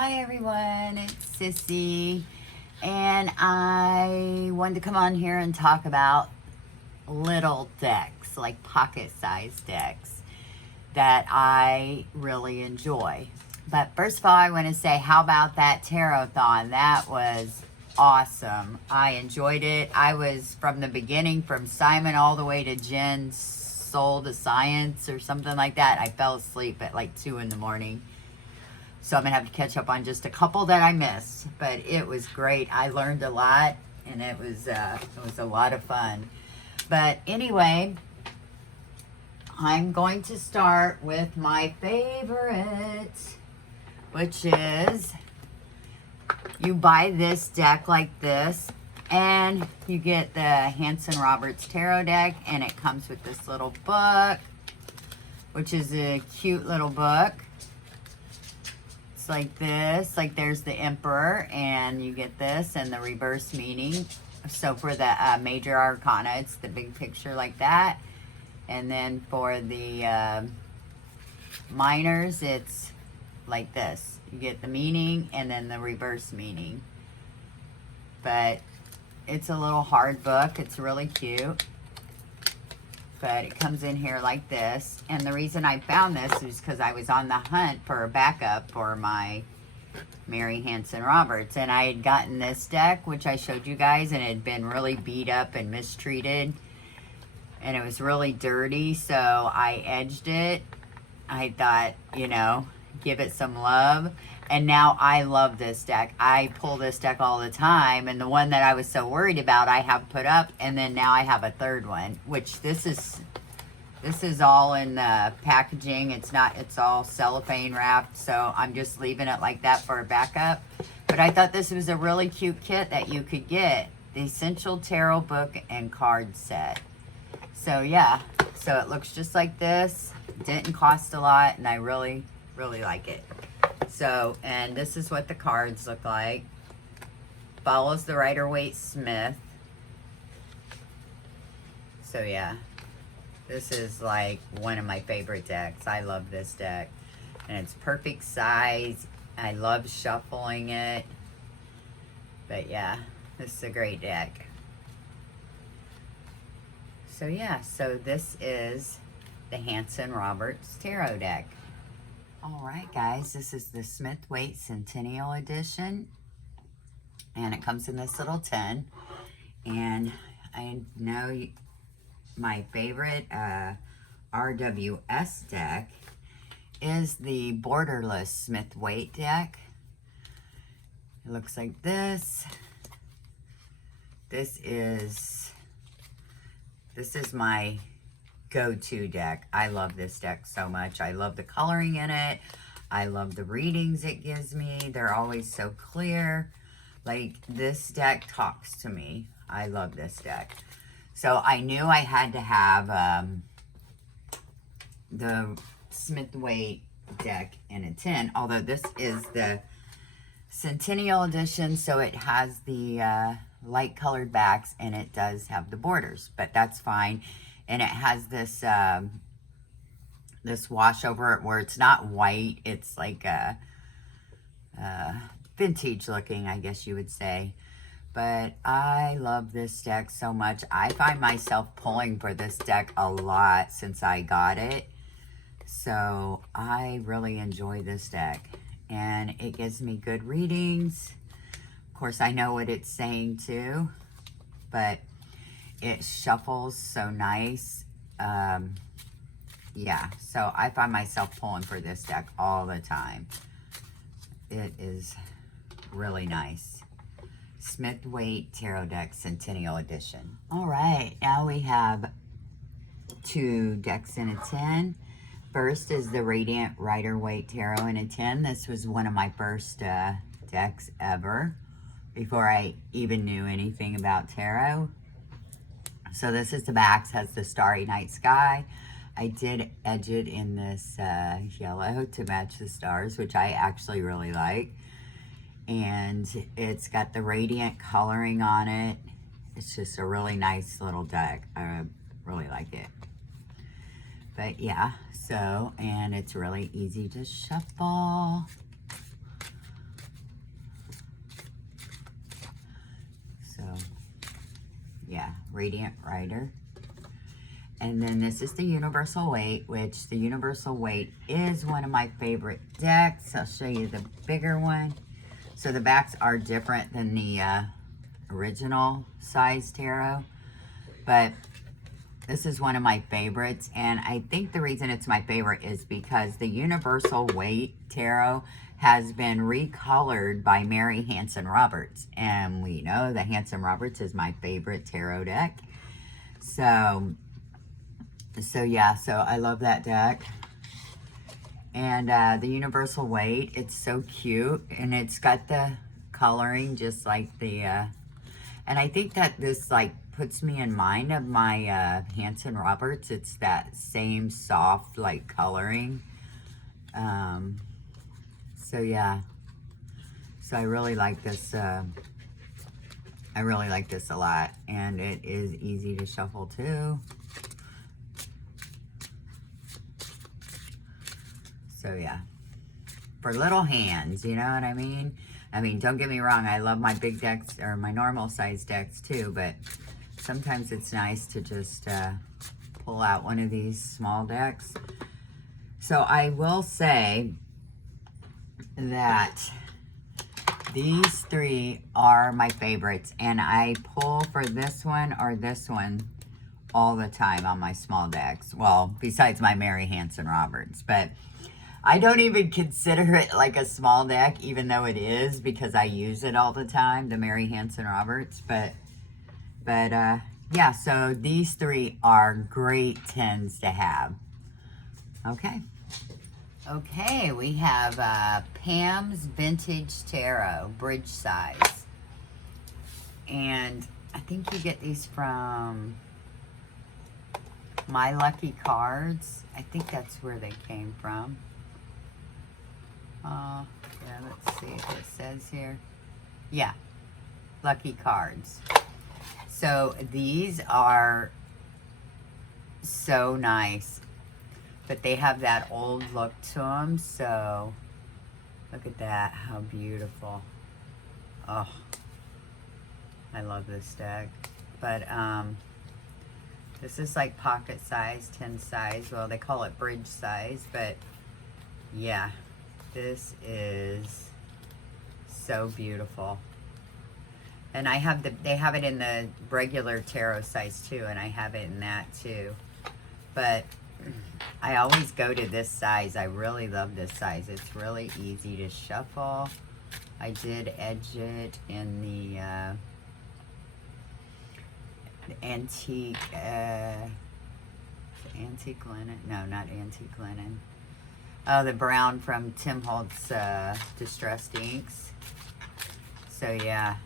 Hi everyone, it's Sissy, and I wanted to come on here and talk about little decks, like pocket-sized decks, that I really enjoy. But first of all, I want to say, how about that tarot-thon? That was awesome. I enjoyed it. I was, from the beginning, from Simon all the way to Jen's Soul to Science or something like that. I fell asleep at like 2 in the morning. So I'm going to have to catch up on just a couple that I missed. But it was great. I learned a lot, and it was a lot of fun. But anyway, I'm going to start with my favorite, which is, you buy this deck like this, and you get the Hanson Roberts tarot deck, and it comes with this little book, which is a cute little book. Like this, like there's the Emperor, and you get this and the reverse meaning. So for the major arcana, it's the big picture like that, and then for the minors, it's like this. You get the meaning and then the reverse meaning. But it's a little hard book. It's really cute, but it comes in here like this. And the reason I found this is because I was on the hunt for a backup for my Mary Hanson Roberts, and I had gotten this deck, which I showed you guys, and it had been really beat up and mistreated, and it was really dirty, so I edged it. I thought, you know, give it some love. And now I love this deck. I pull this deck all the time, and the one that I was so worried about, I have put up, and then now I have a third one, which this is all in the packaging. It's not, it's all cellophane wrapped, so I'm just leaving it like that for a backup. But I thought this was a really cute kit that you could get, the Essential Tarot Book and Card Set. So yeah, so it looks just like this. Didn't cost a lot, and I really, really like it. So, and this is what the cards look like. Follows the Rider-Waite Smith. So yeah, this is like one of my favorite decks. I love this deck, and it's perfect size. I love shuffling it. But yeah, this is a great deck. So yeah, so this is the Hanson Roberts Tarot deck. Alright guys, this is the Waite Centennial edition, and it comes in this little tin. And I know my favorite RWS deck is the Borderless Waite deck. It looks like this. This is my go-to deck. I love this deck so much. I love the coloring in it. I love the readings it gives me. They're always so clear. Like, this deck talks to me. I love this deck. So I knew I had to have the Waite deck in a tin, although this is the Centennial edition, so it has the light colored backs, and it does have the borders, but that's fine. And it has this this wash over it where it's not white. It's like a vintage looking, I guess you would say. But I love this deck so much. I find myself pulling for this deck a lot since I got it. So I really enjoy this deck. And it gives me good readings. Of course, I know what it's saying too. But it shuffles so nice. Yeah, so I find myself pulling for this deck all the time. It is really nice. Waite Tarot Deck Centennial Edition. All right, now we have 2 decks in a tin. First is the Radiant Rider-Waite Tarot in a tin. This was one of my first decks ever, before I even knew anything about tarot. So this is the backs, has the Starry Night Sky. I did edge it in this yellow to match the stars, which I actually really like. And it's got the radiant coloring on it. It's just a really nice little deck. I really like it. But yeah, so, and it's really easy to shuffle. yeah, Radiant Rider. And then this is the Universal Waite, which the Universal Waite is one of my favorite decks. I'll show you the bigger one. So the backs are different than the original size tarot, but this is one of my favorites. And I think the reason it's my favorite is because the Universal Waite tarot has been recolored by Mary Hanson Roberts. And we know that Hanson Roberts is my favorite tarot deck. So yeah, so I love that deck. And the Universal Waite, it's so cute. And it's got the coloring just like the, and I think that this like puts me in mind of my Hanson Roberts. It's that same soft like coloring. So yeah, so I really like this, I really like this a lot. And it is easy to shuffle too. So yeah, for little hands, you know what I mean? I mean, don't get me wrong, I love my big decks, or my normal size decks too, but sometimes it's nice to just pull out one of these small decks. So I will say that these three are my favorites, and I pull for this one or this one all the time on my small decks. Well, besides my Mary Hanson Roberts, but I don't even consider it like a small deck, even though it is, because I use it all the time, the Mary Hanson Roberts. But yeah, so these three are great tins to have. Okay. Okay, we have Pam's Vintage Tarot, bridge size. And I think you get these from My Lucky Cards. I think that's where they came from. Yeah, let's see what it says here. Yeah, Lucky Cards. So these are so nice, but they have that old look to them. So look at that, how beautiful. Oh, I love this deck. But this is like pocket size, tin size. Well, they call it bridge size, but yeah. This is so beautiful. And I have they have it in the regular tarot size too, and I have it in that too. But I always go to this size. I really love this size. It's really easy to shuffle. I did edge it in the antique, antique linen. No, not antique linen. Oh, the brown from Tim Holtz Distressed Inks. So yeah,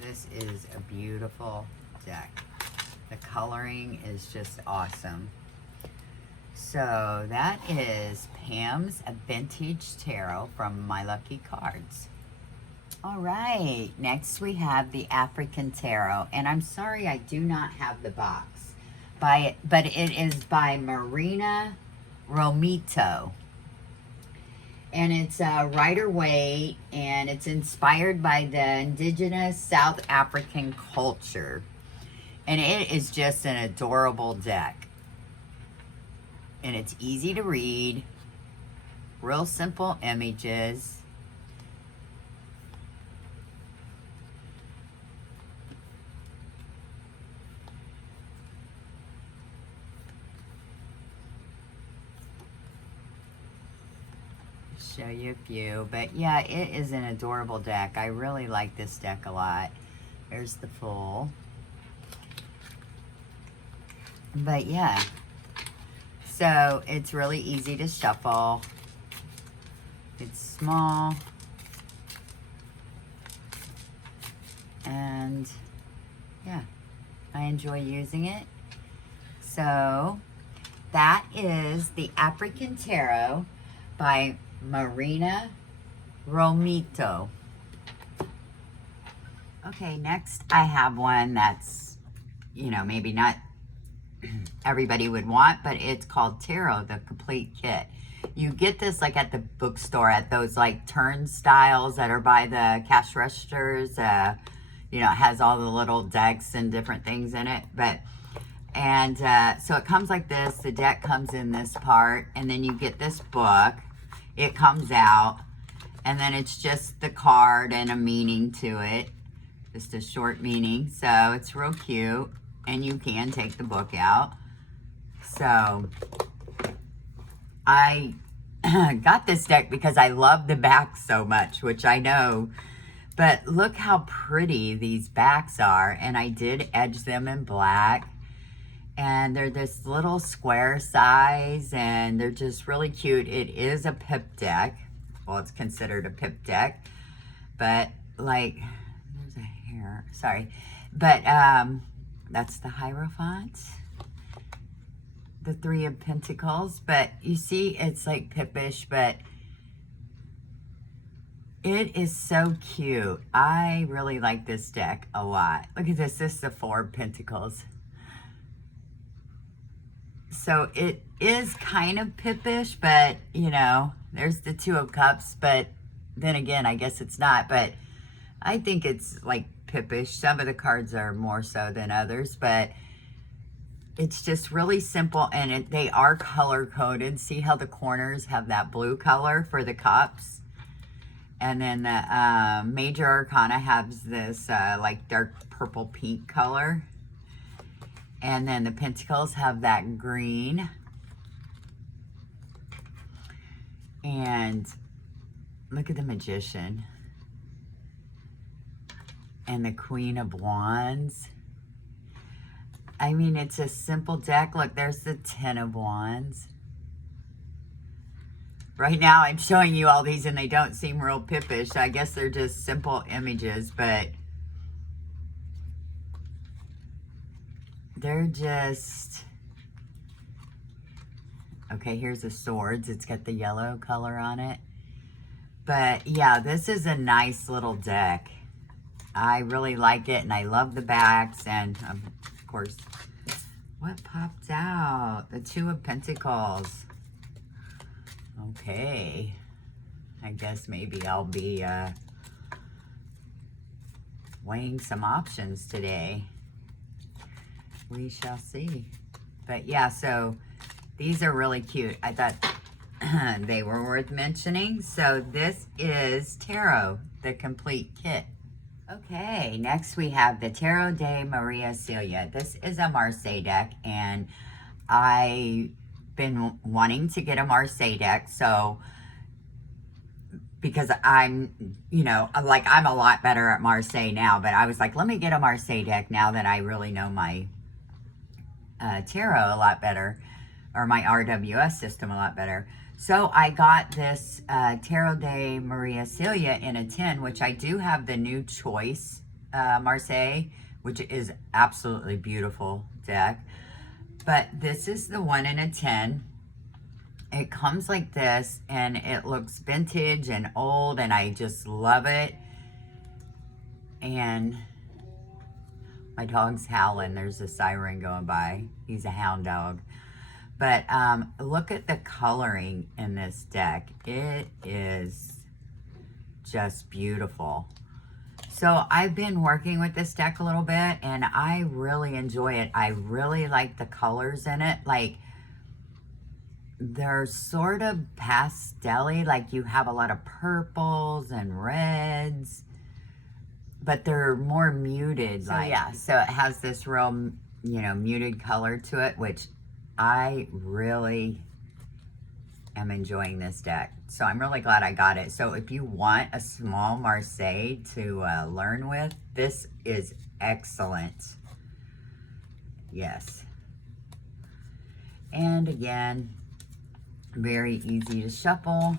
this is a beautiful deck. The coloring is just awesome. So that is Pam's Vintage Tarot from My Lucky Cards. All right, next we have the African Tarot. And I'm sorry I do not have the box, but it is by Marina Romito, and it's Rider Waite, and it's inspired by the indigenous South African culture, and it is just an adorable deck, and it's easy to read, real simple images. Show you a few, but yeah, it is an adorable deck. I really like this deck a lot. There's the full. But yeah, so it's really easy to shuffle. It's small, and yeah, I enjoy using it. So that is the African Tarot by Marina Romito. Okay, next I have one that's, you know, maybe not everybody would want, but it's called Tarot, the Complete Kit. You get this like at the bookstore, at those like turnstiles that are by the cash registers. you know, it has all the little decks and different things in it. But, and so it comes like this. The deck comes in this part, and then you get this book. It comes out, and then it's just the card and a meaning to it. Just a short meaning. So it's real cute, and you can take the book out. So I got this deck because I love the back so much, which I know, but look how pretty these backs are. And I did edge them in black, and they're this little square size, and they're just really cute. It is a pip deck. Well, it's considered a pip deck, but like, there's a hair, sorry. But that's the Hierophant, the Three of Pentacles. But you see, it's like pippish, but it is so cute. I really like this deck a lot. Look at this. This is the Four of Pentacles. So it is kind of pippish, but you know, there's the Two of Cups, but then again, I guess it's not. But I think it's like pippish. Some of the cards are more so than others, but it's just really simple, and they are color coded. See how the corners have that blue color for the cups, and then the Major Arcana has this like dark purple pink color, and then the Pentacles have that green. And look at the Magician and the Queen of Wands. I mean, it's a simple deck. Look, there's the Ten of Wands. Right now, I'm showing you all these, and they don't seem real pippish. I guess they're just simple images, but they're just... Okay, here's the Swords. It's got the yellow color on it. But, yeah, this is a nice little deck. I really like it, and I love the backs, and... of course, what popped out? The Two of Pentacles. Okay, I guess maybe I'll be weighing some options today. We shall see. But yeah, so these are really cute. I thought they were worth mentioning. So this is Tarot, the complete kit. Okay, next we have the Tarot de Maria Celia. This is a Marseille deck, and I've been wanting to get a Marseille deck, so because I'm, you know, like I'm a lot better at Marseille now, but I was like, let me get a Marseille deck now that I really know my tarot a lot better, or my RWS system a lot better. So I got this Tarot de Maria Celia in a tin, which I do have the new Choice Marseille, which is absolutely beautiful deck. But this is the one in a tin. It comes like this, and it looks vintage and old, and I just love it. And my dog's howling. There's a siren going by. He's a hound dog. But look at the coloring in this deck. It is just beautiful. So I've been working with this deck a little bit, and I really enjoy it. I really like the colors in it. Like, they're sort of pastel-y. Like, you have a lot of purples and reds, but they're more muted. So, yeah, so it has this real, you know, muted color to it, which I really am enjoying this deck. So I'm really glad I got it. So if you want a small Marseille to learn with, this is excellent. Yes. And again, very easy to shuffle.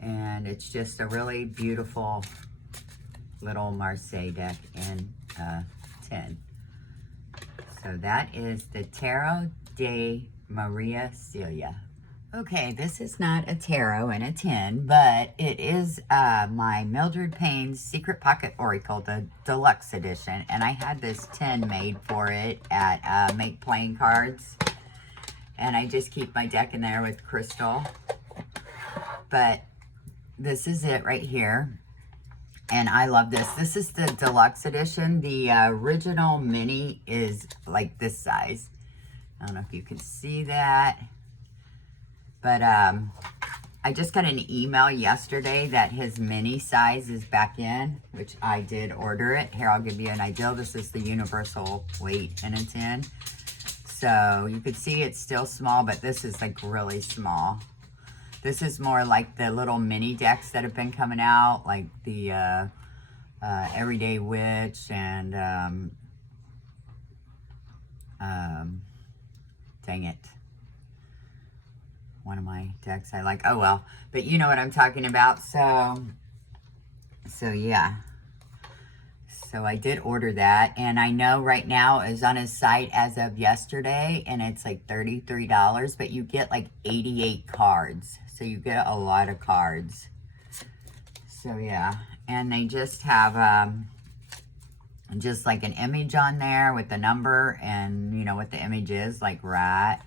And it's just a really beautiful little Marseille deck in tin. So that is the Tarot de Maria Celia. Okay, this is not a tarot in a tin, but it is my Mildred Payne's Secret Pocket Oracle, the Deluxe edition. And I had this tin made for it at Make Playing Cards. And I just keep my deck in there with crystal. But this is it right here. And I love this. This is the deluxe edition. The original mini is like this size. I don't know if you can see that. But I just got an email yesterday that his mini size is back in, which I did order it. Here, I'll give you an idea. This is the universal weight in a tin. So you can see it's still small, but this is like really small. This is more like the little mini decks that have been coming out, like the Everyday Witch and dang it. One of my decks I like. Oh, well. But you know what I'm talking about. So yeah. So I did order that. And I know right now is on his site as of yesterday. And it's like $33. But you get like 88 cards. So you get a lot of cards. So yeah. And they just have just like an image on there with the number. And you know what the image is. Like rat,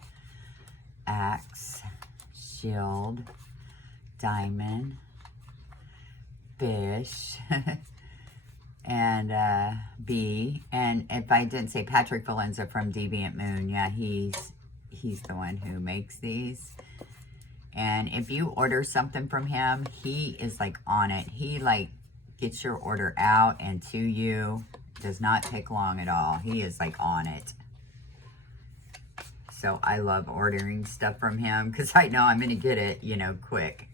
axe, shield, diamond, fish, and bee. And if I didn't say Patrick Valenza from Deviant Moon, yeah, he's the one who makes these. And if you order something from him, he is like on it. He like gets your order out and to you. Does not take long at all. He is like on it. So I love ordering stuff from him because I know I'm going to get it, you know, quick.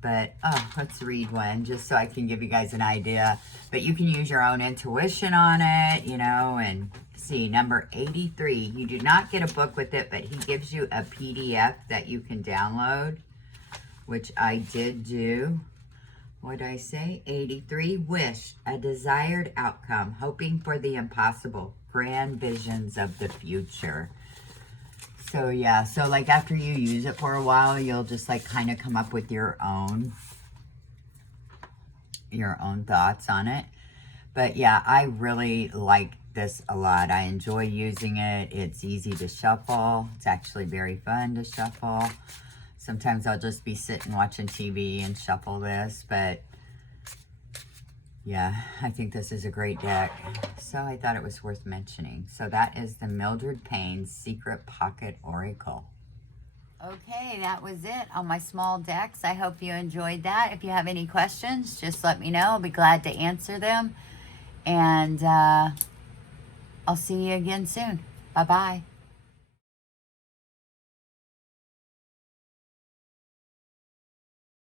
But, oh, let's read one just so I can give you guys an idea. But you can use your own intuition on it, you know, and see, number 83. You do not get a book with it, but he gives you a PDF that you can download, which I did do. What did I say? 83. Wish, a desired outcome, hoping for the impossible, grand visions of the future. So yeah, so like after you use it for a while, you'll just like kind of come up with your own thoughts on it. But yeah, I really like this a lot. I enjoy using it. It's easy to shuffle. It's actually very fun to shuffle. Sometimes I'll just be sitting watching TV and shuffle this, but yeah, I think this is a great deck. So I thought it was worth mentioning. So that is the Mildred Payne Secret Pocket Oracle. Okay, that was it on my small decks. I hope you enjoyed that. If you have any questions, just let me know. I'll be glad to answer them. And I'll see you again soon. Bye-bye.